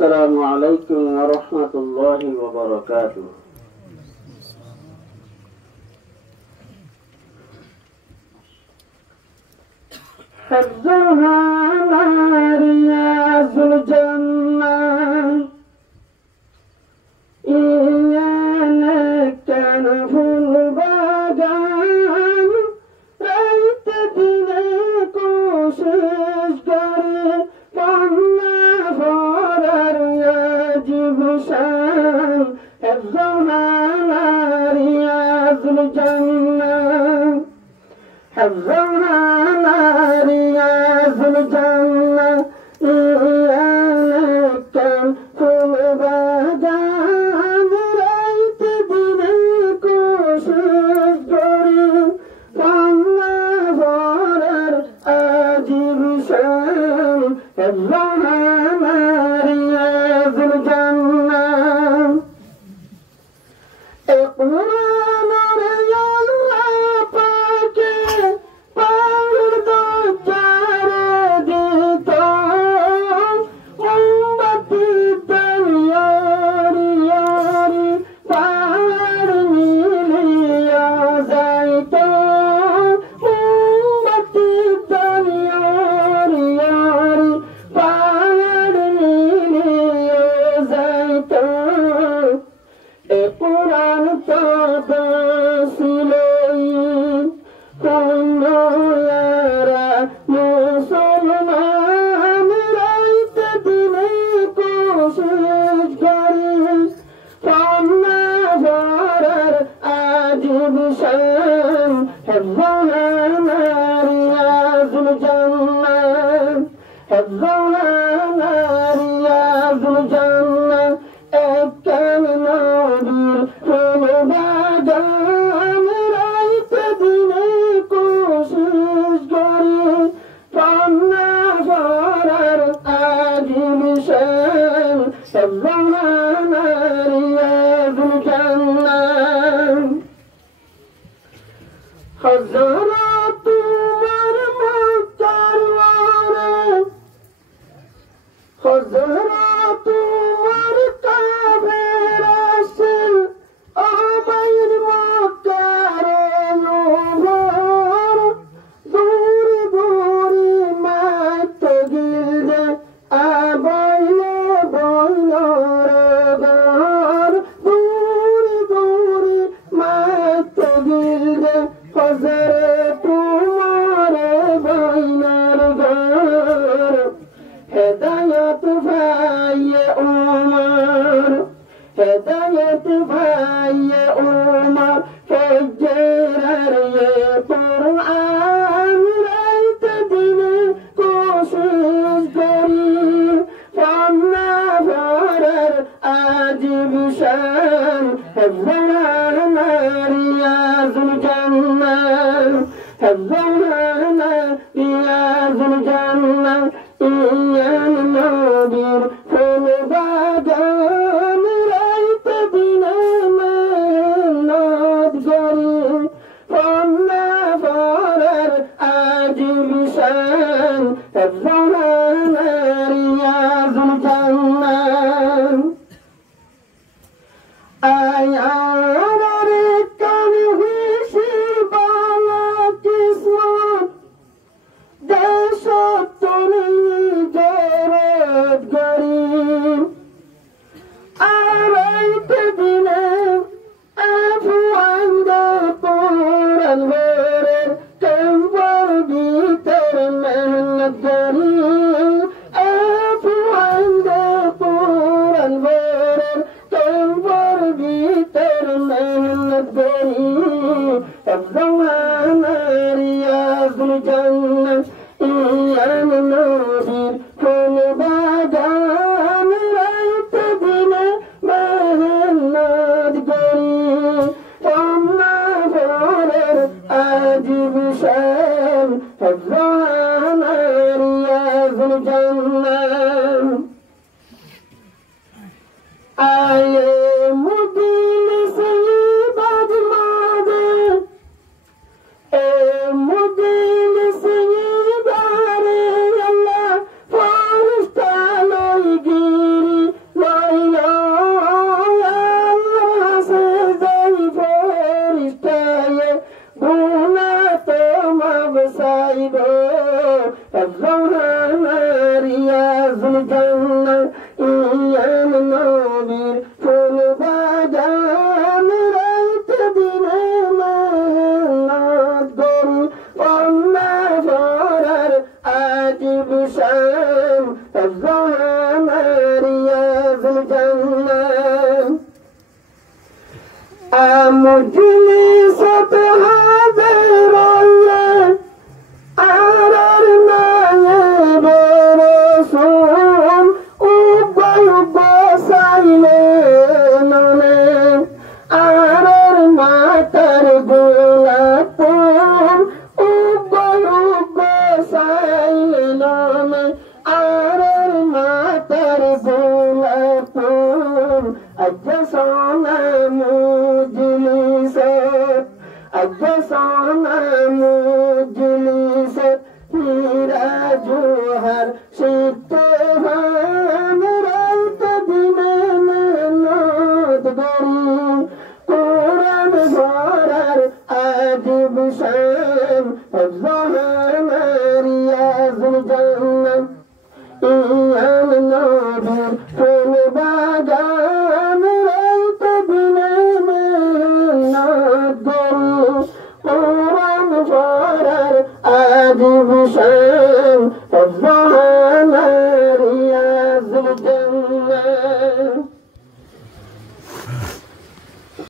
السلام عليكم ورحمة الله وبركاته. حفظها رياض الجنة إياك كنف البدن رأيت دينك وشجري فما فرر يجب شان حفظها رياض الجنة حفظنا رياض الجنة إياك كل بدن رأيت دينك وشجري فما فرر أجيب شان حفظنا رياض الجنة إقران رياض রিয়াজুল জান্নাহ yam নবীর ফুল বাগান রাত দিনে মেহনত করি পন্না ভরার আজিব শান জাহানা রিয়াজুল জান্নাহ مجلسة هذا الريان على النايب رسول وبيض سعيلين على المطر قلتهم وبيض سعيلين على المطر قلتهم أجسنا أجسنا مجلسة هيرا جوهر شتها مرأت بمنات غريب قرآن غرر عجب شام حفظها رياض الجنة إيام النبي في الباقان رأيت بمنات غريب قرآن غرر عجب شام حفظها رياض الجنة